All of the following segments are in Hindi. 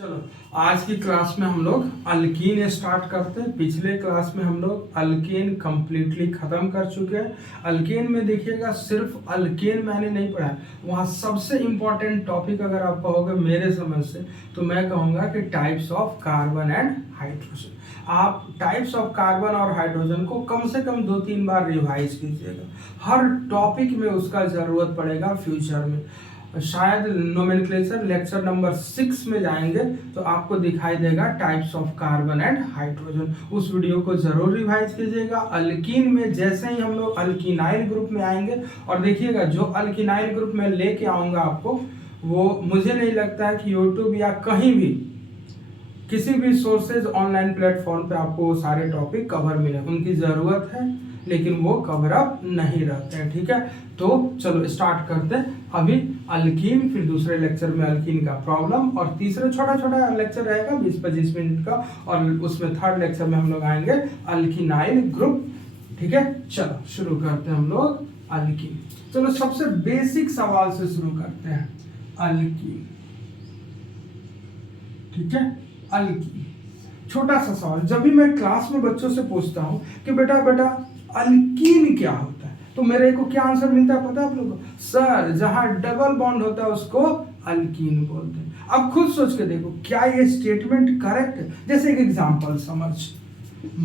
चलो आज की क्लास में हम लोग अल्कीन स्टार्ट करते हैं। पिछले क्लास में हम लोग अल्केन कंप्लीटली खत्म कर चुके हैं। अल्केन में देखिएगा सिर्फ अल्केन मैंने नहीं पढ़ा, वहाँ सबसे इम्पोर्टेंट टॉपिक अगर आप कहोगे मेरे समझ से तो मैं कहूँगा कि types of carbon and hydrogen. आप टाइप्स ऑफ कार्बन और हाइड्रोजन को कम से कम 2-3 बार रिवाइज कीजिएगा। हर टॉपिक में उसका ज़रूरत पड़ेगा फ्यूचर में। शायद नोमेनक्लेचर लेक्चर नंबर 6 में जाएंगे तो आपको दिखाई देगा types of carbon and hydrogen. उस वीडियो को जरूर रिवाइज कीजिएगा। अल्कीन में जैसे ही हम लोग अल्कीनाइल ग्रुप में आएंगे, और देखिएगा जो अल्कीनाइल ग्रुप में लेके आऊँगा आपको, वो मुझे नहीं लगता है कि यूट्यूब या कहीं भी किसी भी सोर्सेज ऑनलाइन प्लेटफॉर्म पे आपको वो सारे टॉपिक कवर मिले। उनकी ज़रूरत है लेकिन वो कवर अप नहीं रहते हैं, ठीक है। तो चलो स्टार्ट करते हैं। अभी अल्कीन, फिर दूसरे लेक्चर में अल्कीन का प्रॉब्लम, और तीसरे छोटा छोटा लेक्चर रहेगा 20-25 मिनट का, और उसमें थर्ड लेक्चर में हम लोग आएंगे अल्कीनाइल ग्रुप, ठीक है। चलो शुरू करते हैं हम लोग अल्कीन। चलो सबसे बेसिक सवाल से शुरू करते हैं। अल्कीन, ठीक है। अल्कीन छोटा सा सवाल, जब भी मैं क्लास में बच्चों से पूछता हूँ कि बेटा अल्कीन क्या होता है, तो मेरे को क्या आंसर मिलता है पता है आप लोगों को? सर जहां डबल बॉन्ड होता है उसको अल्कीन बोलते हैं। अब खुद सोच के देखो क्या ये स्टेटमेंट करेक्ट है? जैसे एक एग्जांपल समझ,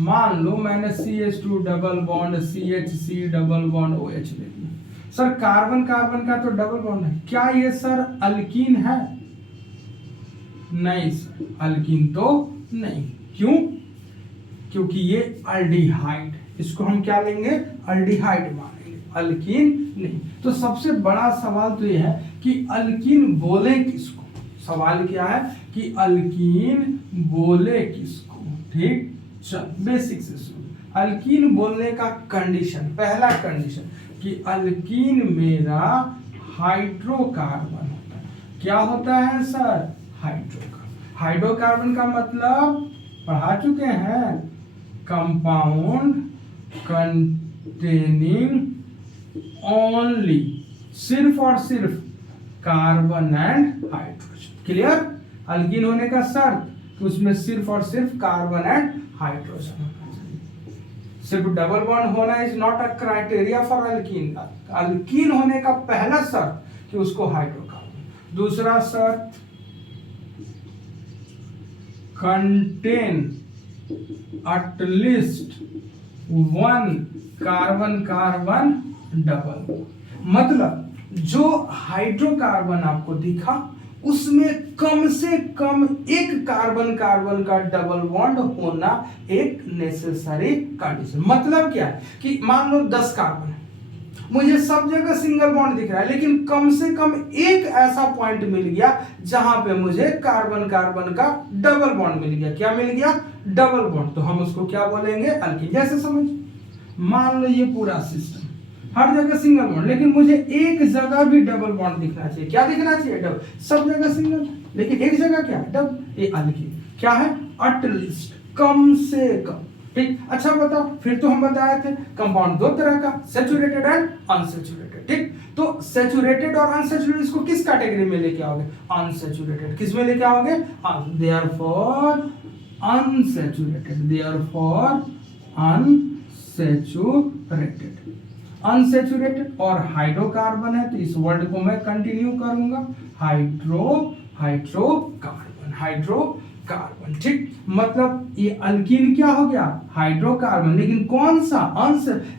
मान लो मैंने CH2 double bond CH3 double bond OH ले लिया। सर कार्बन कार्बन का तो डबल बॉन्ड है, क्या ये सर अल्कीन है? नहीं सर, अल्कीन तो नहीं। क्यों? क्योंकि ये अल्डिहाइड, इसको हम क्या लेंगे? अल्डिहाइड मानेंगे, अल्कीन नहीं। तो सबसे बड़ा सवाल तो ये है कि अल्कीन बोले किसको। सवाल क्या है कि अल्कीन बोले किसको, ठीक। चल बेसिक से सुनो। अल्कीन बोलने का कंडीशन, पहला कंडीशन कि अल्कीन मेरा हाइड्रोकार्बन होता है। क्या होता है सर? हाइड्रोकार्बन। हाइड्रोकार्बन का मतलब पढ़ा चुके हैं, कंपाउंड कंटेनिंग ओनली, सिर्फ और सिर्फ carbon and hydrogen. Clear? Alkyne होने का शर्त कि उसमें सिर्फ और सिर्फ कार्बन एंड हाइड्रोजन होना चाहिए। सिर्फ डबल बॉन्ड होना is not a criteria for alkyne. Alkyne होने का पहला शर्त कि उसको हाइड्रोकार्बन। दूसरा शर्त, contain at least one carbon carbon double. मतलब जो हाइड्रोकार्बन आपको दिखा उसमें कम से कम एक कार्बन कार्बन का डबल बॉन्ड होना एक नेसेसरी कंडीशन। मतलब क्या है कि मान लो 10 कार्बन है, मुझे सब जगह सिंगल बॉन्ड दिख रहा है, लेकिन कम से कम एक ऐसा पॉइंट मिल गया जहां पे मुझे कार्बन कार्बन का डबल बॉन्ड मिल गया। क्या मिल गया? Double bond. तो हम उसको क्या बोलेंगे? अल्कीन। जैसे समझ, मान लो ये पूरा सिस्टम हर जगह सिंगल बॉन्ड, लेकिन मुझे एक जगह भी डबल बॉन्ड दिखना चाहिए। क्या दिखना चाहिए? डबल। सब जगह सिंगल, लेकिन एक जगह क्या? डबल। ये अल्कीन क्या है? एटलीस्ट, कम से कम, ठीक। अच्छा बताओ, फिर तो हम बताए थे कंपाउंड दो तरह का, सैचुरेटेड एंड अनसैचुरेटेड, ठीक। तो सैचुरेटेड और अनसैचुरेटेड इसको किस कैटेगरी में लेके आओगे? अनसैचुरेटेड। किस में लेके आओगे? Therefore unsaturated, therefore unsaturated. Unsaturated और हाइड्रोकार्बन है तो इस वर्ड को मैं कंटिन्यू करूंगा, हाइड्रोकार्बन, हाइड्रोकार्बन, ठीक। मतलब ये अल्कीन क्या हो गया? हाइड्रोकार्बन। लेकिन कौन सा?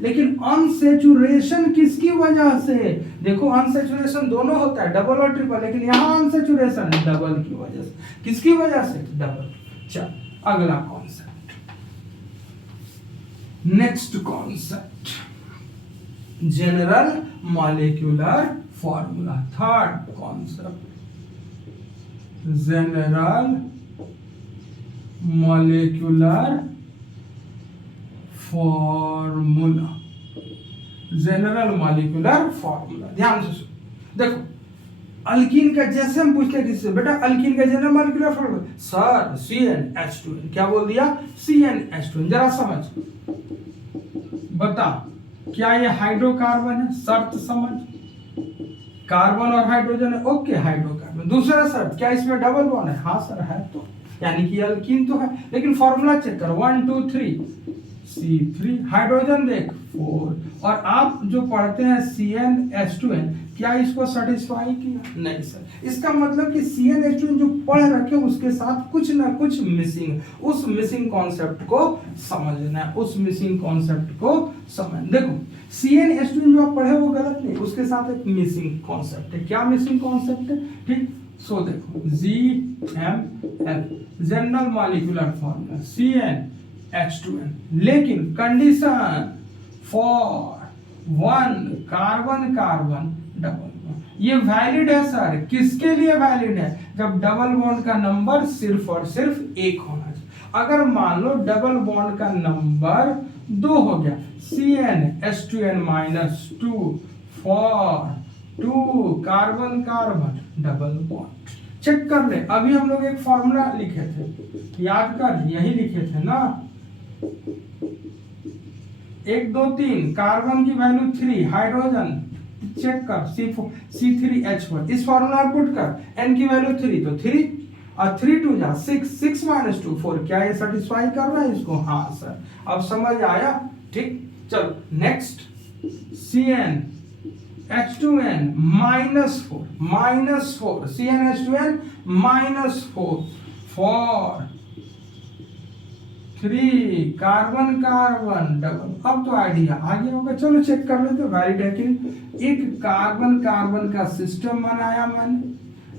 लेकिन अनसैचुरेशन किसकी वजह से? देखो अनसैचुरेशन दोनों होता है, डबल और ट्रिपल, लेकिन यहाँ अनसैचुरेशन डबल की वजह से। किसकी वजह से? डबल। चल अगला concept, next concept, general molecular formula. Third concept, general molecular formula. General molecular formula, ध्यान से सुनो। देखो अल्कीन का जैसे हम पूछते हैं किससे, बेटा अल्कीन का general molecular formula, sir CnH2। क्या बोल दिया? CnH2। जरा समझ, बता क्या ये हाइड्रोकार्बन है? शर्त समझ, कार्बन और हाइड्रोजन है, ओके हाइड्रोकार्बन। दूसरा शर्त, क्या इसमें डबल बॉन्ड है? हाँ सर है, तो यानी कि अल्कीन तो है, लेकिन फॉर्मूला चेक कर, 1 2 3 C3, हाइड्रोजन देख 4, और आप जो पढ़ते हैं CnH2n, क्या इसको सेटिस्फाई किया? नहीं सर। इसका मतलब कि CnH2n जो पढ़ रखे उसके साथ कुछ ना कुछ मिसिंग, उस मिसिंग कॉन्सेप्ट को समझना है, उस मिसिंग कॉन्सेप्ट को समझ। देखो CnH2n जो आप पढ़े वो गलत नहीं, उसके साथ एक मिसिंग कॉन्सेप्ट है। क्या मिसिंग कॉन्सेप्ट है? ठीक, सो देखो ZML general molecular formula CnH2n, लेकिन condition for 1 carbon carbon double bond, ये वैलिड है सर। किसके लिए वैलिड है? जब डबल बॉन्ड का नंबर सिर्फ और सिर्फ एक होना चाहिए। अगर मान लो डबल बॉन्ड का नंबर 2 हो गया, CnH2n-2 for 2 carbon carbon double bond, check कर ले। अभी हम लोग एक फॉर्मूला लिखे थे, याद कर, यही लिखे थे ना, 1 2 3 कार्बन की वैल्यू 3, हाइड्रोजन चेक कर C3H4, इस फॉर्मूला पुट कर, n की वैल्यू 3 तो 3 और 3 2 जा 6, 6 - 2 4। क्या ये सेटिस्फाई कर रहा है इसको? हाँ सर। अब समझ आया? ठीक, चलो next, CnH2n -4 CnH2n -4 for 3 carbon carbon double. अब तो आइडिया आ गया होगा, चलो चेक कर लेते, वैलिड है कि एक कार्बन कार्बन का सिस्टम बनाया मैंने,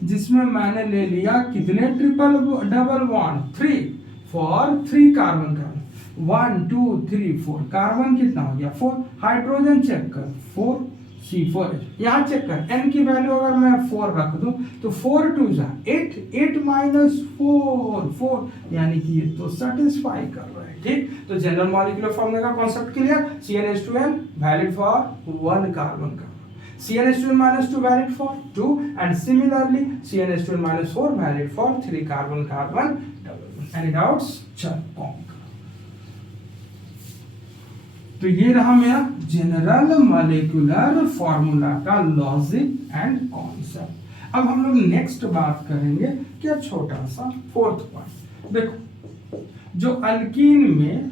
जिसमें मैंने ले लिया कितने triple double bond? 3 for 3 carbon carbon, 1 2 3 4, carbon कितना हो गया? 4, हाइड्रोजन चेक कर 4 C4, यहाँ चेक कर, n की वैल्यू अगर मैं 4 रख दूं तो 4 2 जा 8, 8 -4 4, यानी कि ये तो सेटिस्फाई कर रहा है। ठीक, तो जनरल मॉलिक्यूलर फॉर्मूला का concept clear. CnH2n valid for 1 carbon carbon, CnH2n -2 valid for 2, and similarly CnH2n -4 valid for 3 carbon carbon double bond. Any doubts? चल, तो ये रहा मेरा जनरल मॉलिक्यूलर फॉर्मूला का लॉजिक एंड कॉन्सेप्ट। अब हम लोग नेक्स्ट बात करेंगे, क्या छोटा सा 4th पॉइंट। देखो, जो अल्कीन में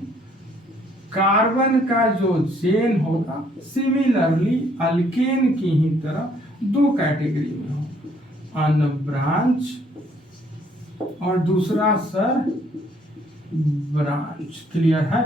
कार्बन का जो चेन होगा, सिमिलरली अल्केन की ही तरह 2 कैटेगरी में होगा, अनब्रांच और दूसरा सर ब्रांच। क्लियर है?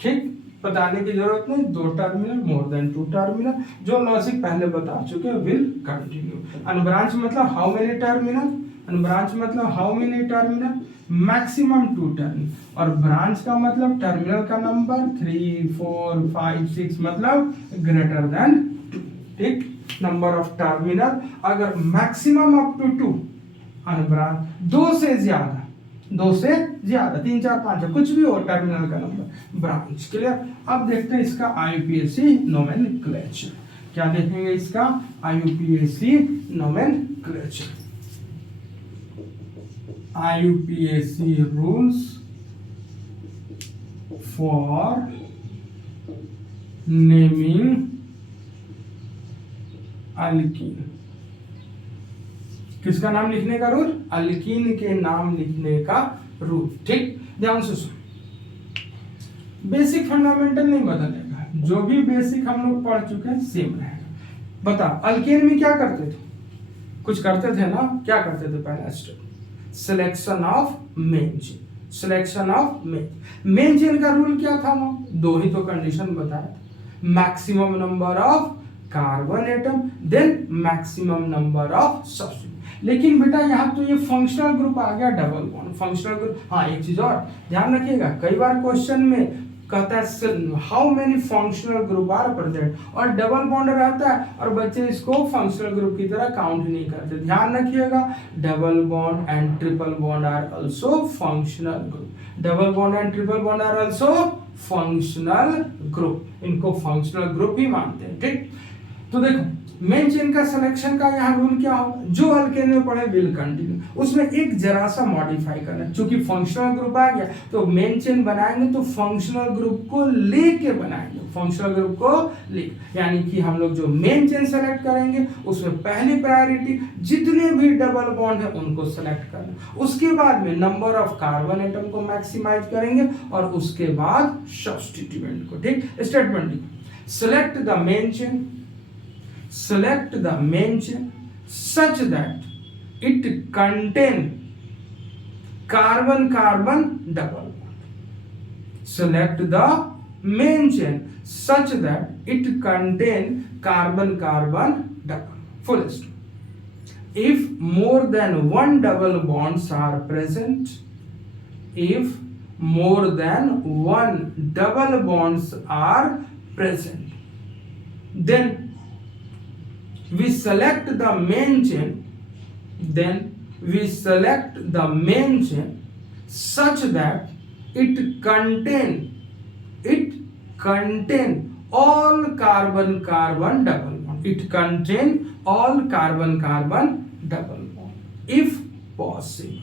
ठीक, बताने की जरूरत नहीं, 2 टर्मिनल, मोर देन 2 टर्मिनल, जो लॉजिक पहले बता चुके, विल कंटिन्यू। अनब्रांच मतलब हाउ मेनी टर्मिनल, अनब्रांच मतलब how many terminal, maximum 2 terminal, और ब्रांच का मतलब टर्मिनल का नंबर 3 4 5 6, मतलब ग्रेटर देन 2। ठीक, नंबर ऑफ टर्मिनल अगर मैक्सिमम अप टू 2, अनब्रांच 2 से ज्यादा, 2 से ज्यादा, 3 4 5 कुछ भी हो टर्मिनल का नंबर, ब्रांच। क्लियर? अब देखते हैं इसका IUPAC नोमेनक्लेचर। क्या देखेंगे इसका? IUPAC nomenclature. IUPAC rules for naming alkyne. किसका नाम लिखने का रूल? अल्कीन के नाम लिखने का रूल। ठीक, ध्यान से सुन, बेसिक फंडामेंटल नहीं बदलेगा, जो भी बेसिक हम लोग पढ़ चुके हैं सेम रहेगा। बता, अल्केन में क्या करते थे? कुछ करते थे ना? क्या करते थे? पहला step, selection of main chain, selection of main chain का रूल क्या था? 2 ही तो कंडीशन बताया, maximum number of carbon atom, then maximum number of substitute. लेकिन बेटा यहाँ तो ये फंक्शनल ग्रुप आ गया, डबल बॉन्ड फंक्शनल ग्रुप। हाँ, एक चीज और ध्यान रखिएगा, कई बार क्वेश्चन में कहता है how many functional group are present, और डबल बॉन्ड रहता है और बच्चे इसको फंक्शनल ग्रुप की तरह काउंट नहीं करते। ध्यान रखिएगा, double bond and triple bond are also functional group, double bond and triple bond are also functional group, इनको फंक्शनल ग्रुप ही मानते हैं। ठीक, तो देखो मेन चेन का सिलेक्शन का यहाँ रूल क्या होगा, जो अल्केन में पढ़े विल कंटिन्यू, उसमें एक जरा सा मॉडिफाई करना है। चूंकि फंक्शनल ग्रुप आ गया तो मेन चेन बनाएंगे तो फंक्शनल ग्रुप को लेके बनाएंगे, फंक्शनल ग्रुप को लेके, यानी कि हम लोग जो मेन चेन सेलेक्ट करेंगे उसमें पहली प्रायोरिटी जितने भी डबल बॉन्ड है उनको सेलेक्ट करना, उसके बाद में नंबर ऑफ कार्बन एटम को मैक्सिमाइज करेंगे और उसके बाद सब्स्टिट्यूएंट को। ठीक, statement select the main chain, select the main chain such that it contain carbon carbon double bond. Select the main chain such that it contain carbon carbon double bond. Full stop. If more than one double bonds are present, if more than one double bonds are present, then we select the main chain, then we select the main chain such that it contain all carbon carbon double bond, it contain all carbon carbon double bond if possible,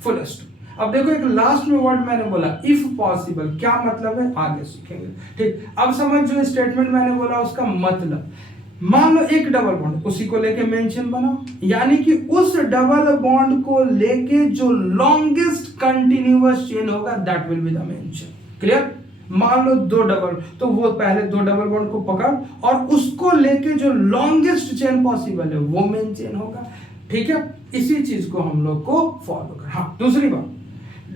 full stop. अब देखो एक लास्ट में वर्ड मैंने बोला इफ पॉसिबल, क्या मतलब है आगे सीखेंगे। ठीक, अब समझ जो स्टेटमेंट मैंने बोला उसका मतलब, मान लो एक डबल बॉन्ड उसी को लेके मेन चेन बनाओ, यानी कि उस डबल बॉन्ड को लेके जो लॉन्गेस्ट कंटिन्यूअस चेन होगा that will be the main chain. Clear? मान लो दो डबल, तो वो पहले दो डबल बॉन्ड को पकड़ और उसको लेके जो लॉन्गेस्ट चेन पॉसिबल है वो मेन चेन होगा। ठीक है, इसी चीज को हम लोग को फॉलो कर। हाँ, दूसरी बात,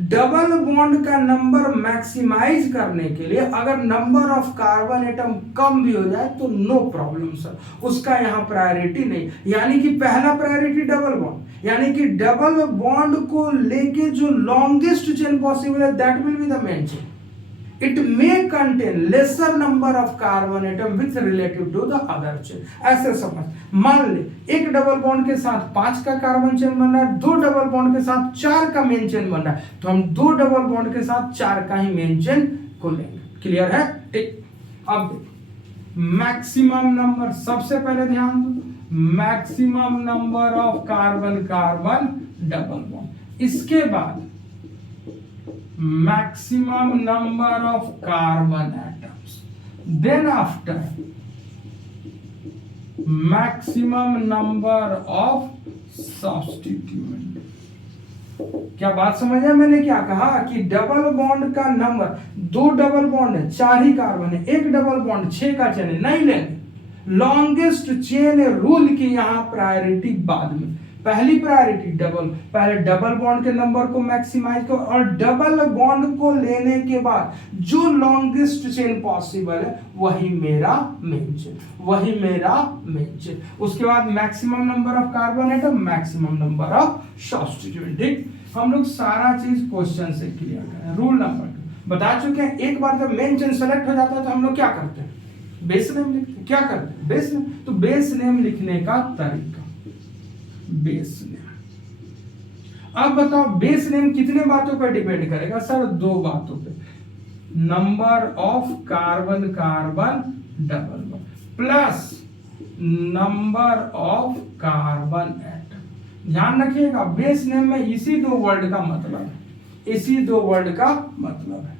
डबल बॉन्ड का नंबर मैक्सिमाइज करने के लिए अगर नंबर ऑफ कार्बन एटम कम भी हो जाए तो नो प्रॉब्लम सर, उसका यहाँ प्रायोरिटी नहीं, यानी कि पहला प्रायोरिटी डबल बॉन्ड, यानी कि डबल बॉन्ड को लेके जो लॉन्गेस्ट चेन पॉसिबल है that will be the main chain. It may contain lesser number of carbon atom with relative to the other chain. ऐसे समझ, मान ले एक डबल बॉन्ड के साथ 5 का कार्बन चेन बन रहा है, दो डबल बॉन्ड के साथ 4 का मेन चेन बन रहा है, तो हम दो डबल बॉन्ड के साथ 4 का ही मेन चेन को लेंगे। क्लियर है? ठीक, अब मैक्सिमम नंबर, सबसे पहले ध्यान दो maximum number of carbon carbon double bond, इसके बाद maximum number of carbon atoms, then after maximum number of substituent। क्या बात समझ है? मैंने क्या कहा कि डबल बॉन्ड का नंबर, दो डबल बॉन्ड है 4 ही कार्बन है, एक डबल बॉन्ड 6 का चेन है, नहीं लेंगे, लॉन्गेस्ट चेन रूल की यहाँ प्रायोरिटी बाद में, पहली प्रायोरिटी डबल, पहले डबल बॉन्ड के नंबर को मैक्सिमाइज करो और डबल बॉन्ड को लेने के बाद जो लॉन्गेस्ट चेन पॉसिबल है वही मेरा मेन चेन, वही मेरा मेन चेन। उसके बाद maximum number of carbon atom, maximum number of substituent. ठीक, हम लोग सारा चीज क्वेश्चन से क्लियर करें। रूल नंबर 2 बता चुके हैं, एक बार जब मेन चेन सेलेक्ट हो जाता है तो हम लोग क्या करते हैं, बेस नेम लिखते हैं। क्या करते हैं? Base name. तो बेस नेम लिखने का तरीका, बेस नेम। अब बताओ बेस नेम कितने बातों पर डिपेंड करेगा सर? 2 बातों पे, number of carbon carbon double bond plus number of carbon atom. ध्यान रखिएगा बेस नेम में इसी 2 वर्ड का मतलब है, इसी 2 वर्ड का मतलब है।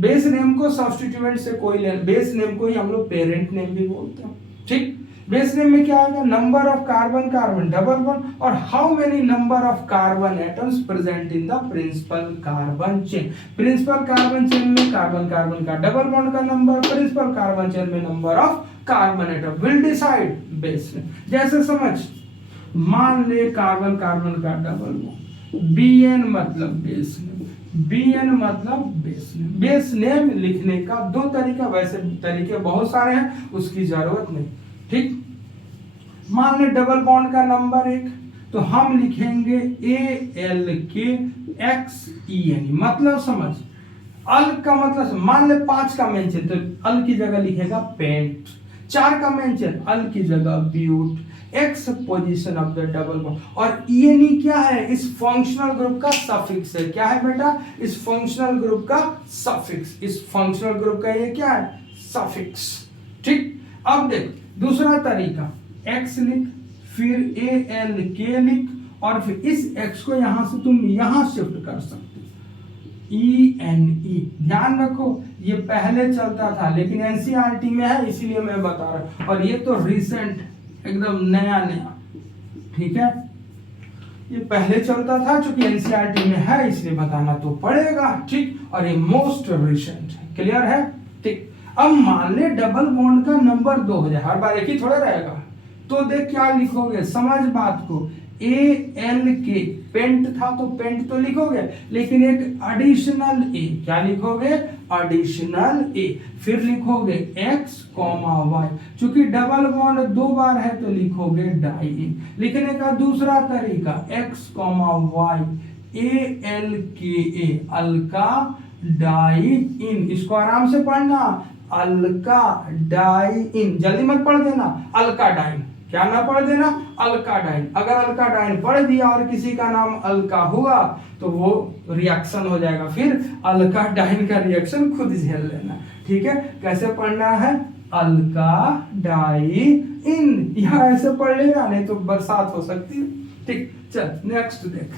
बेस नेम को सब्स्टिट्यूएंट से कोई ले, बेस नेम को ही हम लोग पेरेंट नेम भी बोलते हैं। ठीक, बेस नेम में क्या आएगा? Number of carbon carbon double bond और how many number of carbon atoms present in the principal carbon chain. Principal carbon chain में कार्बन कार्बन का डबल बॉन्ड का नंबर, प्रिंसिपल कार्बन चेन में number of carbon atom will decide base name. जैसे समझ, मान ले कार्बन कार्बन का डबल बॉन्ड, BN मतलब बेस नेम, BN मतलब बेस नेम। बेस नेम लिखने का 2 तरीका, वैसे तरीके बहुत सारे हैं, उसकी जरूरत नहीं। ठीक, मान ले डबल बॉन्ड का नंबर 1, तो हम लिखेंगे ALKXEN, मतलब समझ, अल का मतलब, मान ले 5 का मेन चेन तो अल की जगह लिखेगा पेंट, 4 का मेन चेन अल की जगह but, X position of the double bond. और ENE क्या है? इस फंक्शनल ग्रुप का सफिक्स है। क्या है बेटा? इस फंक्शनल ग्रुप का सफिक्स, इस फंक्शनल ग्रुप का ये क्या है? सफिक्स। ठीक, अब देख दूसरा तरीका, x लिख, फिर ALK लिख, और फिर इस x को यहां से तुम यहां शिफ्ट कर सकते हो, ENE। ध्यान रखो ये पहले चलता था लेकिन एनसीईआरटी में है इसीलिए मैं बता रहा हूं, और ये तो रिसेंट एकदम नया नया, ठीक है। ये पहले चलता था चूंकि एनसीईआरटी में है इसलिए बताना तो पड़ेगा, ठीक। और ये मोस्ट रिसेंट है, क्लियर है, ठीक। अब मान ले डबल बॉन्ड का नंबर 2 हो जाए, हर बार एक ही थोड़ा रहेगा, तो देख क्या लिखोगे, समझ बात को, ALK पेंट था तो पेंट तो लिखोगे, लेकिन एक एडिशनल ए, क्या लिखोगे, एडिशनल ए, फिर लिखोगे x, y, चूंकि डबल बॉन्ड 2 बार है तो लिखोगे डाइइन। लिखने का दूसरा तरीका x, y, ALKA, Alka diene, इसको आराम से पढ़ना, अल्का डाइइन, जल्दी मत पढ़ देना, अल्का डाइन, क्या ना पढ़ देना, अल्का डाइन। अगर अल्का डाइन पढ़ दिया और किसी का नाम अल्का हुआ तो वो रिएक्शन हो जाएगा, फिर अल्का डाइन का रिएक्शन खुद झेल लेना, ठीक है। कैसे पढ़ना है, अल्का डाइन, यहाँ ऐसे पढ़ लेगा, नहीं तो बरसात हो सकती है, ठीक। चल नेक्स्ट देख,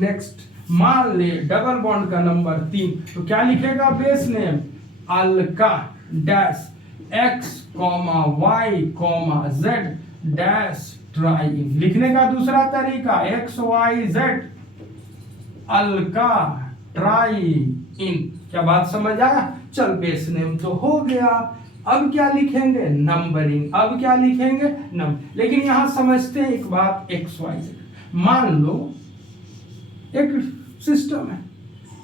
नेक्स्ट मान ले डबल बॉन्ड का नंबर 3, तो क्या लिखेगा, base name alka dash x, y, z dash triene. लिखने का दूसरा तरीका x, y, z अल्का ट्राइइन। क्या बात समझ आया, चल बेस नेम तो हो गया, अब क्या लिखेंगे, नंबरिंग, अब क्या लिखेंगे नंबर। लेकिन यहां समझते हैं एक बात, x, y, z, मान लो एक सिस्टम है,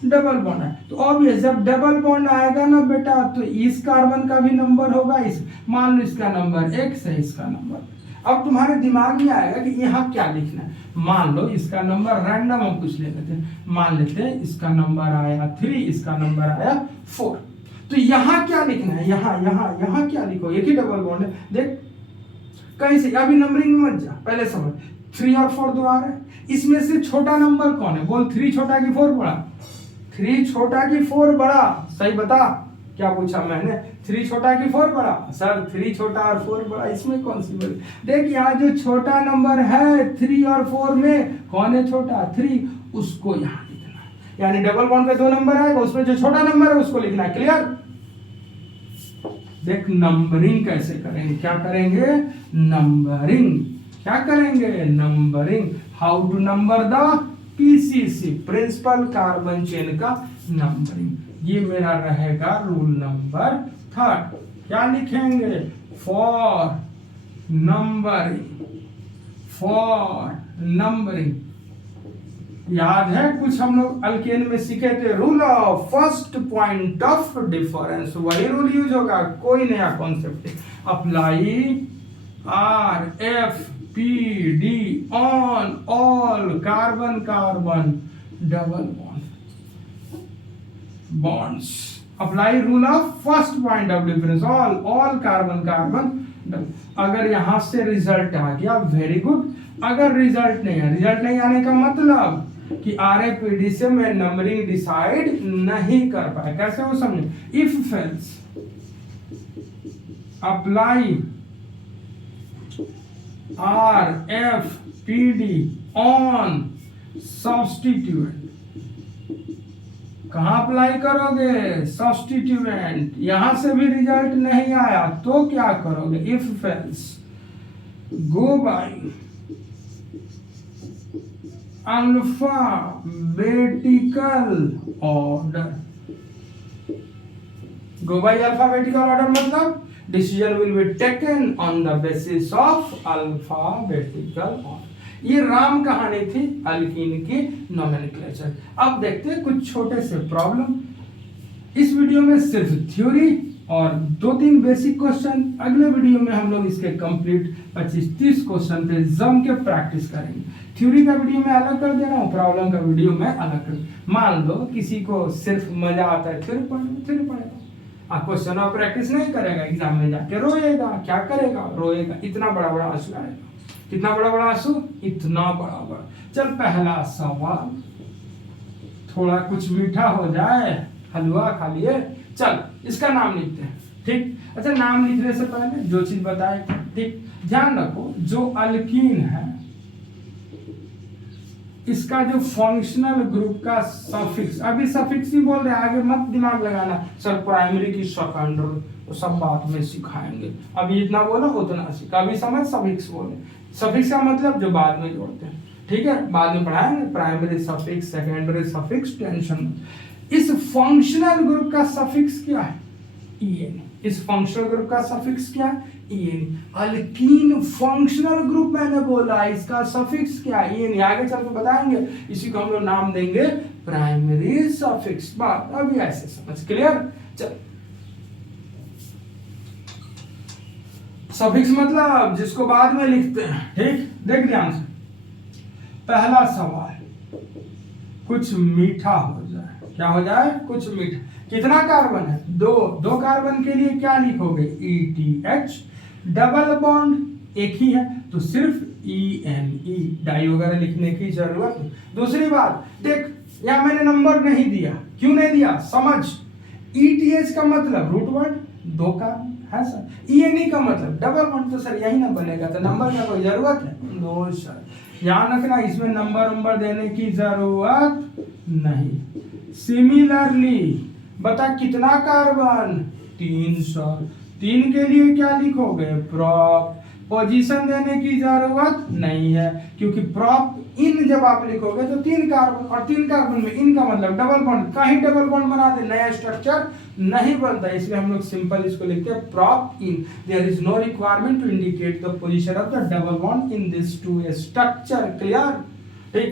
डबल बॉन्ड है, तो ऑब्वियस जब डबल बॉन्ड आएगा ना बेटा तो इस कार्बन का भी नंबर होगा, इस, मान लो इसका नंबर x है, इसका नंबर। अब तुम्हारे दिमाग में आएगा कि यहाँ क्या लिखना है, मान लो इसका नंबर रैंडम हम कुछ ले लेते हैं, मान लेते हैं इसका नंबर आया 3, इसका नंबर आया 4, तो यहाँ क्या लिखना है, यहाँ क्या लिखो, एक ही डबल बॉन्ड है, देख कहीं से, अभी नंबरिंग में मत जा, पहले समझ, 3 और 4 दो आ रहे हैं, इसमें से छोटा नंबर कौन है, बोल 3 छोटा कि 4 बड़ा, 3 छोटा कि 4 बड़ा, सही बता, क्या पूछा मैंने, 3 छोटा कि 4 बड़ा, सर 3 छोटा और 4 बड़ा, इसमें कौन सी बड़ी, देख यहाँ जो छोटा नंबर है 3 और 4 में, कौन है छोटा, 3, उसको यहाँ लिखना है, यानी डबल बॉन्ड पे 2 नंबर आएगा, उसमें जो छोटा नंबर है उसको लिखना है, क्लियर। देख नंबरिंग कैसे करेंगे, क्या करेंगे, नंबरिंग, क्या करेंगे, numbering, how to number the PCC, principal carbon chain का नंबरिंग, ये मेरा रहेगा रूल नंबर 3। क्या लिखेंगे, फॉर नंबरिंग, याद है कुछ हम लोग अल्केन में सीखे थे, rule of first point of difference, वही रूल यूज होगा, कोई नया कॉन्सेप्ट है। Apply RFPD on all carbon double bonds, apply rule of first point of difference, all carbon. अगर यहां से रिजल्ट आ गया वेरी गुड, अगर रिजल्ट नहीं आने का मतलब कि RFPD से मैं नंबरिंग डिसाइड नहीं कर पाया, कैसे हो समझे, if fails apply RFPD on substituent, कहां अप्लाई करोगे, सब्स्टिट्यूएंट, यहां से भी रिजल्ट नहीं आया तो क्या करोगे, if fails go by alphabetical order, go by alphabetical order मतलब decision will be taken on the basis of alphabetical order. ये राम कहानी थी अल्कीन की नोमेनक्लेचर। अब देखते हैं कुछ छोटे से प्रॉब्लम। इस वीडियो में सिर्फ थ्योरी और 2-3 बेसिक क्वेश्चन, अगले वीडियो में हम लोग इसके कंप्लीट 25-30 क्वेश्चन पे जम के प्रैक्टिस करेंगे। थ्योरी का वीडियो मैं अलग कर दे रहा हूँ, प्रॉब्लम का वीडियो मैं अलग कर। मान लो किसी को सिर्फ मजा आता है थ्योरी पढ़ेगा, क्वेश्चन और प्रैक्टिस नहीं करेगा, एग्जाम में जाके रोएगा, क्या करेगा, रोएगा, इतना बड़ा बड़ा आंसू आएगा, कितना बड़ा बड़ा आंसू, इतना बड़ा बड़ा। चल पहला सवाल, थोड़ा कुछ मीठा हो जाए, हलवा खा लिए। चल इसका नाम लिखते हैं, ठीक। अच्छा, नाम लिखने से पहले जो चीज बताए, ठीक, ध्यान रखो, जो अल्कीन है इसका जो फंक्शनल ग्रुप का सफिक्स, अभी सफिक्स ही बोल रहे हैं, आगे मत दिमाग लगाना सर प्राइमरी की सेकेंडरी तो सब बात में सिखाएंगे, अभी इतना बोला उतना सीखा, अभी समझ सफिक्स बोले। सफिक्स का मतलब जो बाद में जोड़ते हैं, ठीक है, बाद में पढ़ाएंगे, primary suffix, secondary suffix, tension. इस फंक्शनल ग्रुप का सफिक्स क्या है? ईएन। इस फंक्शनल ग्रुप का सफिक्स क्या है? ईएन। अल्कीन फंक्शनल ग्रुप मैंने बोला, इसका सफिक्स क्या है? ईएन। आगे चल के बताएंगे, इसी को हम लोग नाम देंगे प्राइमरी सफिक्स। बात अभी ऐसे समझ, क्लियर? चल, सफिक्स मतलब जिसको बाद में लिखते हैं, ठीक। देख ध्यान से, पहला सवाल, कुछ मीठा हो जाए, क्या हो जाए? कुछ मीठा। कितना कार्बन है? दो कार्बन के लिए क्या लिखोगे? ETH। डबल बॉन्ड एक ही है तो सिर्फ ENE, डाई वगैरह लिखने की जरूरत नहीं। दूसरी बात देख, यहां मैंने नंबर नहीं दिया, क्यों नहीं दिया? समझ, ETH का मतलब रूट वर्ड, दो कार्बन है सर, ENE का मतलब डबल बॉन्ड, तो सर यही ना बनेगा, तो नंबर का कोई जरूरत है? नो सर, ध्यान रखना, इसमें नंबर देने की जरूरत नहीं। सिमिलरली बता कितना कार्बन? 3 सर, 3 के लिए क्या लिखोगे? प्रॉप। पोजीशन देने की जरूरत नहीं है, क्योंकि प्रॉप इन जब आप लिखोगे तो 3 कार्बन, और 3 कार्बन में इन का मतलब डबल बॉन्ड, कहीं डबल बॉन्ड बना दे, नया स्ट्रक्चर नहीं बनता, इसलिए हम लोग सिंपल इसको लिखते हैं propene. There is no requirement to indicate the position of the double bond in this two structure, clear? ठीक।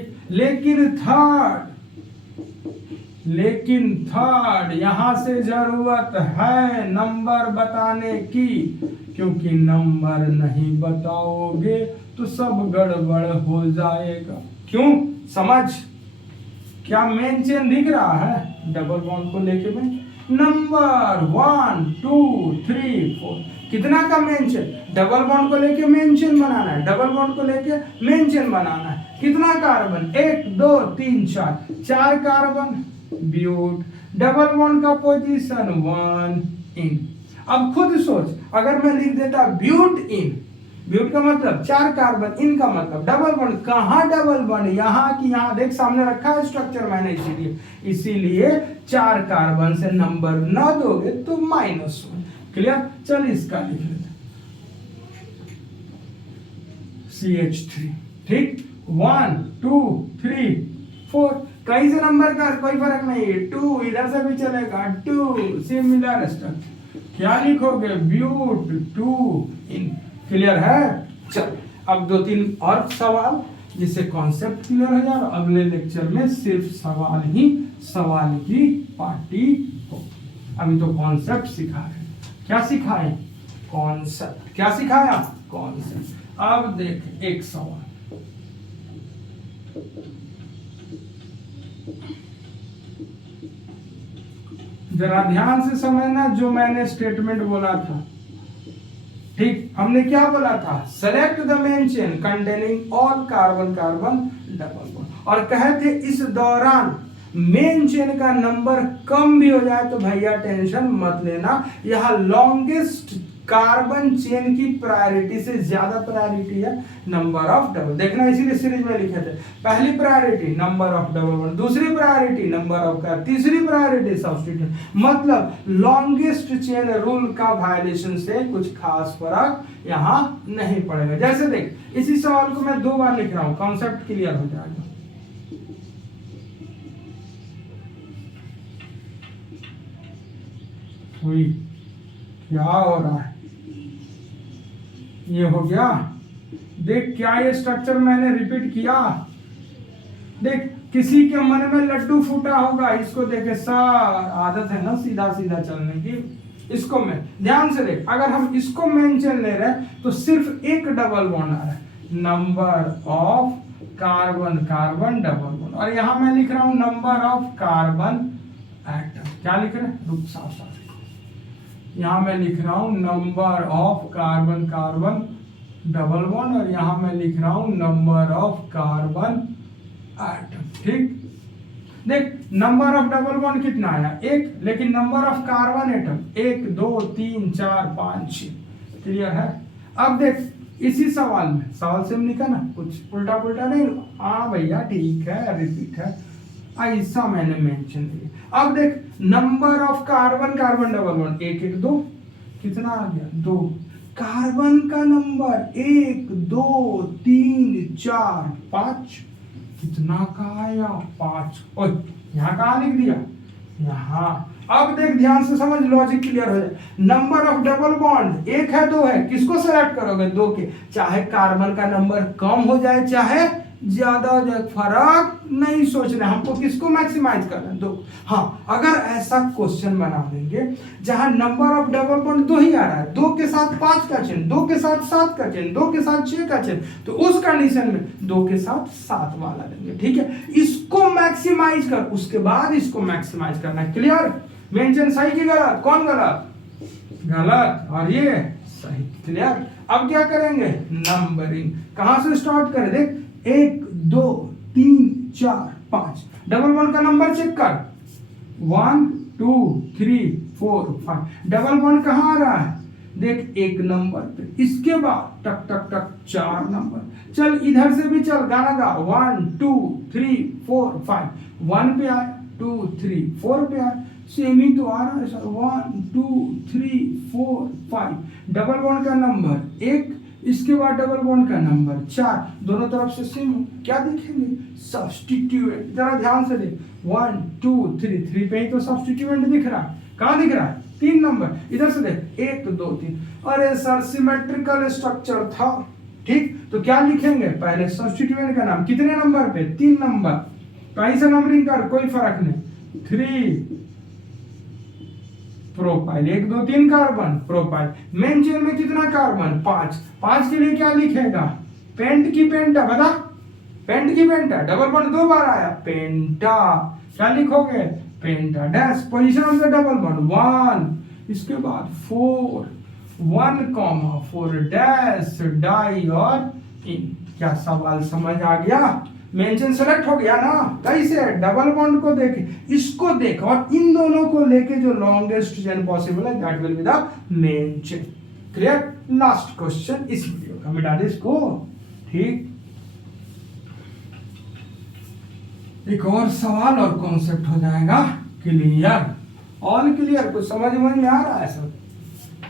लेकिन थर्ड यहां से जरूरत है नंबर बताने की, क्योंकि नंबर नहीं बताओगे तो सब गड़बड़ हो जाएगा। क्यों? समझ, क्या मेन चेन दिख रहा है? डबल बॉन्ड को लेके में नंबर 1 2 3 4, कितना का मेन चेन? डबल बॉन्ड को लेके मेन चेन बनाना है, डबल बॉन्ड को लेके मेन चेन बनाना है। कितना carbon? 1 2 3 4 carbon, but. Double bond का पोजीशन 1 इन। अब खुद सोच, अगर मैं लिख देता ब्यूट इन, ब्यूट का मतलब 4 कार्बन, इन का मतलब डबल बॉन्ड, कहां डबल बॉन्ड? यहां की यहां, देख सामने रखा है स्ट्रक्चर मैंने, इसीलिए 4 कार्बन से नंबर न दोगे तो -1, क्लियर? चल इसका लिख लेते CH3, ठीक। 1 2 3 4, कहीं से नंबर का कोई फर्क नहीं है, 2 इधर से भी चलेगा, 2 सिमिलर स्ट्रक्चर, क्या लिखोगे? ब्यूट 2 इन, क्लियर है? चल, अब 2-3 और सवाल जिससे कॉन्सेप्ट क्लियर हो जाए, अगले लेक्चर में सिर्फ सवाल की पार्टी हो। अभी तो कॉन्सेप्ट सिखा रहे, क्या सिखाए? कॉन्सेप्ट। क्या सिखाया? कॉन्सेप्ट। अब देख एक सवाल, जरा ध्यान से समझना जो मैंने स्टेटमेंट बोला था, ठीक। हमने क्या बोला था? Select the main chain containing all carbon double bond, और कहे थे इस दौरान मेन चेन का नंबर कम भी हो जाए तो भैया टेंशन मत लेना, यह लॉन्गेस्ट कार्बन चेन की प्रायोरिटी से ज्यादा प्रायोरिटी है नंबर ऑफ डबल। देखना, इसीलिए सीरीज में लिखे थे, पहली priority number of double bond, दूसरी प्रायोरिटी नंबर ऑफ कार्बन, तीसरी प्रायोरिटी सब्स्टिट्यूशन। मतलब लॉन्गेस्ट चेन रूल का वायलेशन से कुछ खास फर्क यहां नहीं पड़ेगा। जैसे देख, इसी सवाल को मैं 2 बार लिख रहा हूं, कॉन्सेप्ट क्लियर हो जाएगा। क्या हो रहा है? ये हो गया। देख, क्या ये स्ट्रक्चर मैंने रिपीट किया? देख, किसी के मन में लड्डू फूटा होगा, इसको देखे सर, आदत है ना सीधा चलने की, इसको मैं ध्यान से देख, अगर हम इसको मेंशन ले रहे हैं तो सिर्फ एक डबल बॉन्ड आ रहा है, number of carbon double bond, और यहां मैं लिख रहा हूं नंबर ऑफ कार्बन एटम। क्या लिख रहे हैं? रुक, साफ यहां मैं लिख रहा हूं number of carbon double bond, और यहां मैं लिख रहा हूं नंबर ऑफ कार्बन एटम, ठीक। देख, नंबर ऑफ डबल बॉन्ड कितना आया? एक, लेकिन number of carbon atom 1 2 3 4 5 6। Clear है? अब देख इसी सवाल में, सवाल से लिखा ना, कुछ उल्टा पुल्टा नहीं। हाँ भैया ठीक है, रिपीट है, ऐसा मैंने मेंशन किया। अब देख number of carbon carbon double bond 1 1 2, कितना आ गया? 2। कार्बन का नंबर 1 2 3 4 5, कितना का आया? 5। और यहाँ कहाँ लिख दिया? यहाँ। अब देख ध्यान से समझ, लॉजिक क्लियर हो जाए। नंबर ऑफ डबल बॉन्ड 1 है 2 है, किसको सेलेक्ट करोगे? 2 के। चाहे कार्बन का नंबर कम हो जाए चाहे ज्यादा हो जाए, फर्क नहीं सोचना, हमको किसको मैक्सिमाइज करना है? 2। हाँ, अगर ऐसा क्वेश्चन बना देंगे जहां नंबर ऑफ डबल बॉन्ड 2 ही आ रहा है, 2 के साथ 5 का चिन्ह, 2 के साथ 7 का चिन्ह, 2 के साथ 6 का चिन्ह, तो उस कंडीशन में 2 के साथ 7 वाला लेंगे। ठीक है, इसको मैक्सिमाइज कर, उसके बाद इसको मैक्सिमाइज करना। क्लियर? मेंशन सही की गलत? कौन गलत? गलत, और ये सही। क्लियर? अब क्या करेंगे? नंबरिंग। कहां से स्टार्ट करें? देख 1 2 3 4 5, डबल बॉन्ड का नंबर चेक कर। 1 2 3 4 5, डबल बॉन्ड कहाँ आ रहा है? देख 1 नंबर पे, इसके बाद टक टक टक 4 नंबर। चल इधर से भी चल, गाना गा। 1 2 3 4 5, 1 पे आया, 2 3 4 पे आया, सेम ही तो आ रहा है सर। 1 2 3 4 5, डबल बॉन्ड का नंबर 1, इसके बाद डबल बॉन्ड का नंबर 4, दोनों तरफ से सेम। क्या देखेंगे? सब्स्टिट्यूएंट। जरा ध्यान से देख, 1 2 3, 3 पे ही तो सब्स्टिट्यूएंट दिख रहा है। कहाँ दिख रहा है? 3 नंबर। इधर से देख 1 2 3। अरे सर सिमेट्रिकल स्ट्रक्चर था, ठीक, तो क्या लिखेंगे? पहले सब्स्टिट्यूएंट का नाम, कितने नंबर पे? 3 नंबर। कहीं से नंबरिंग कर, कोई फर्क नहीं। 3 propyl, 1 2 3 carbon propyl. Main chain में कितना कार्बन? 5। 5 के लिए क्या लिखेगा? पेंट की पेंटा, बता। पेंट की पेंटा, डबल बॉन्ड 2 बार आया, पेंटा। क्या लिखोगे? Penta dash. Position of the double bond 1, इसके बाद 4, 1,4 डैश डाई और इन। क्या सवाल समझ आ गया? मेंशन सेलेक्ट हो गया ना? कैसे? डबल बॉन्ड को देखे, इसको देख, और इन दोनों को लेके जो लॉन्गेस्ट चेन पॉसिबल है that will be the main chain. Clear? Last question इस वीडियो का, मिटा दे इसको। ठीक, एक और सवाल और कॉन्सेप्ट हो जाएगा क्लियर। All clear? कुछ समझ में आ रहा है सब?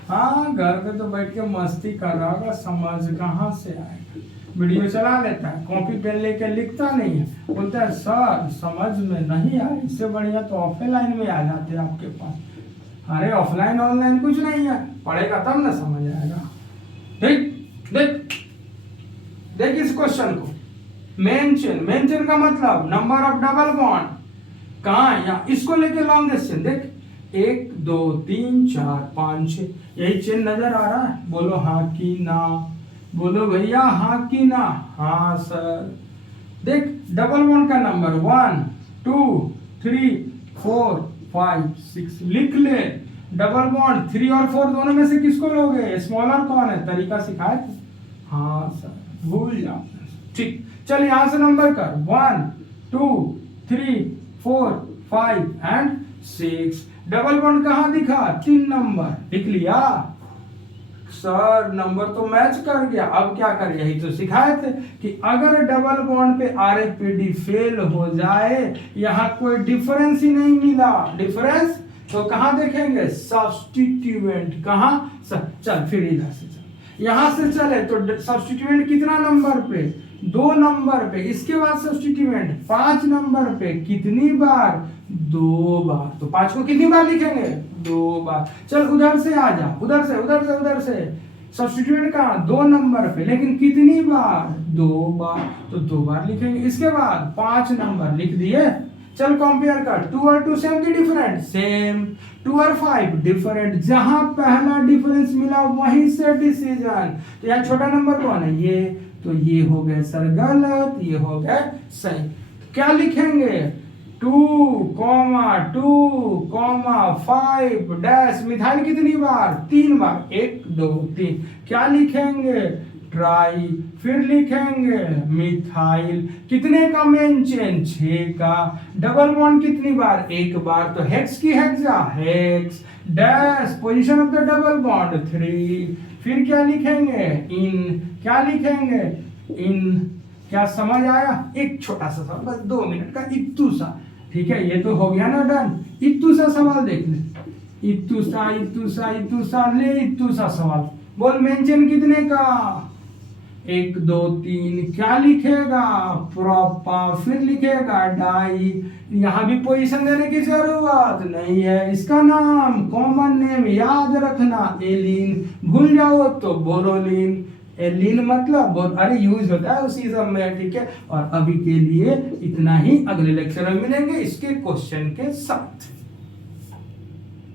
हाँ, घर पे तो बैठ के मस्ती कर रहा होगा, समझ कहाँ से आएगा? वीडियो चला लेता है, कॉपी पेन लेके लिखता नहीं है, बोलता है सर समझ में नहीं आया, इससे बढ़िया तो ऑफलाइन में आ जाते आपके पास। अरे ऑफलाइन ऑनलाइन कुछ नहीं है, पढ़ेगा तब ना समझ आएगा। ठीक, देख देख इस क्वेश्चन को। मेंशन, मेंशन का मतलब नंबर ऑफ डबल बॉन्ड कहाँ है? यहाँ। इसको लेके लॉन्गेस्ट चेन देख, 1 2 3 4 5 6, यही चेन नजर आ रहा है? बोलो हाँ कि ना? बोलो भैया हाँ कि ना? हाँ सर। देख डबल बॉन्ड का नंबर 1 2 3 4 5 6, लिख ले। डबल बॉन्ड 3 और 4 दोनों में से किसको लोगे? स्मॉलर कौन है? तरीका सिखाए थे? हाँ सर, भूल जाओ। ठीक, चल यहां से नंबर कर। 1 2 3 4 5 एंड 6। डबल बॉन्ड कहाँ दिखा? 3 नंबर। लिख लिया? सर नंबर तो मैच कर गया। अब क्या करें? यही तो सिखाए थे कि अगर डबल बॉन्ड पे आरएफपीडी फेल हो जाए, यहाँ कोई डिफरेंस ही नहीं मिला, डिफरेंस तो कहाँ देखेंगे? सब्स्टिट्यूएंट। कहाँ? चल फिर इधर से चल, यहाँ से चले तो सब्स्टिट्यूएंट कितना नंबर पे? 2 नंबर पे। इसके बाद सब्स्टिट्यूएंट 5 नंबर पे। कितनी बार? 2 बार। तो 5 को कितनी बार लिखेंगे? 2 बार। चल उधर से आ जा, उधर से सब्स्टिट्यूएंट कहाँ? 2 नंबर पे, लेकिन कितनी बार? 2 बार। तो 2 बार लिखेंगे। इसके बाद 5 नंबर लिख दिए। चल कंपेयर कर, 2 और 2 सेम की डिफरेंट? सेम। 2 और 5 डिफरेंट। जहां पहला डिफरेंस मिला वहीं से डिसीजन। तो यहाँ छोटा नंबर कौन है? ये। तो ये हो गए सर गलत, ये हो गए सही। क्या लिखेंगे? 2, 2, 5 डैश। मिथाइल कितनी बार? 3 बार। 1 2 3। क्या लिखेंगे? ट्राई, फिर लिखेंगे मिथाइल। कितने का मेन चेन? 6 का। डबल बॉन्ड कितनी बार? 1 बार। तो हेक्स की hexa, hex dash position of the double bond 3। फिर क्या लिखेंगे? इन। क्या लिखेंगे? इन। क्या समझ आया? एक छोटा सा सवाल, बस 2 मिनट का इत्तू सा। ठीक है, ये तो हो गया ना डन। इत्तू सा सवाल देख ले, इत्तू सा इत्तू सा इत्तू सा, ले इत्तू सा सवाल। बोल मेन चेन कितने का? 1 2 3। क्या लिखेगा? प्रोपा। फिर लिखेगा डाई। यहाँ भी पोजीशन देने की जरूरत नहीं है। इसका नाम कॉमन नेम याद रखना, एलिन। भूल जाओ तो बोरोलिन। एलिन मतलब अरे यूज होता है उसी सब में। ठीक है, और अभी के लिए इतना ही। अगले लेक्चर में मिलेंगे इसके क्वेश्चन के साथ।